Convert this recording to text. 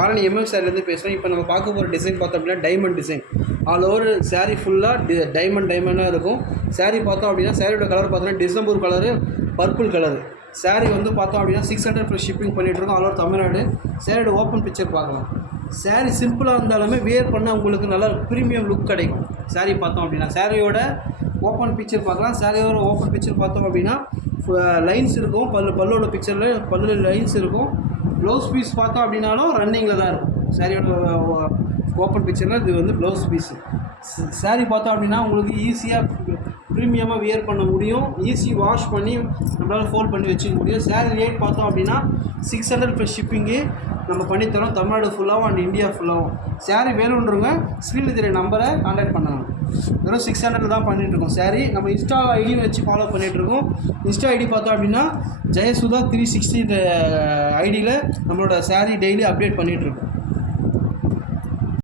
Arani MM சாரிலேருந்து பேசுகிறோம். இப்போ நம்ம பார்க்க போகிற டிசைன் பார்த்தோம் அப்படின்னா diamond design. All over sari ஃபுல்லாக டைமண்டாக இருக்கும். சாரீ பார்த்தோம் அப்படின்னா சாரியோட கலர் பார்த்தோன்னா December colour, purple colour. Sari வந்து பார்த்தோம் அப்படின்னா 600 ப்ளஸ் ஷிப்பிங் பண்ணிகிட்ருக்கோம் ஆல் ஓவர் தமிழ்நாடு. சாரியோட ஓப்பன் பிக்சர் பார்க்கலாம். சாரீ சிம்பிளாக இருந்தாலுமே வியர் பண்ணால் உங்களுக்கு நல்லா ப்ரீமியம் லுக் கிடைக்கும். சாரீ பார்த்தோம் அப்படின்னா சாரியோட ஓப்பன் பிக்சர் பார்க்கலாம். சாரியோட ஓப்பன் பிக்சர் பார்த்தோம் அப்படின்னா லைன்ஸ் இருக்கும். பல்லோட பிக்சரில் பல்லு லைன்ஸ் இருக்கும். ப்ளவுஸ் பீஸ் பார்த்தோம் அப்படின்னாலும் ரன்னிங்கில் தான் இருக்கும். சாரியோட ஓப்பன் பிக்சரில் இது வந்து ப்ளவுஸ் பீஸு. சாரீ பார்த்தோம் அப்படின்னா உங்களுக்கு ஈஸியாக ப்ரீமியமாக வியர் பண்ண முடியும். ஈஸி வாஷ் பண்ணி நம்மளால் ஃபோல்ட் பண்ணி வச்சுக்க முடியும். சாரீ ரேட் பார்த்தோம் அப்படின்னா 600 ப்ளஸ் ஷிப்பிங்கு நம்ம பண்ணித்தரோம் தமிழ்நாடு ஃபுல்லாகவும் அண்ட் இந்தியா ஃபுல்லாகவும். சாரீ வேணுன்றவங்க ஸ்க்ரீனில் தெரிய நம்பரை கான்டாக்ட் பண்ணலாம். வெறும் 600 தான் பண்ணிகிட்ருக்கோம். சாரீ நம்ம இன்ஸ்டா ஐடியும் வச்சு ஃபாலோ பண்ணிகிட்ருக்கோம். இன்ஸ்டா ஐடி பார்த்தோம் அப்படின்னா ஜெயசுதா 360 ஐடியில் நம்மளோட சாரீ டெய்லி அப்டேட் பண்ணிகிட்ருக்கோம்.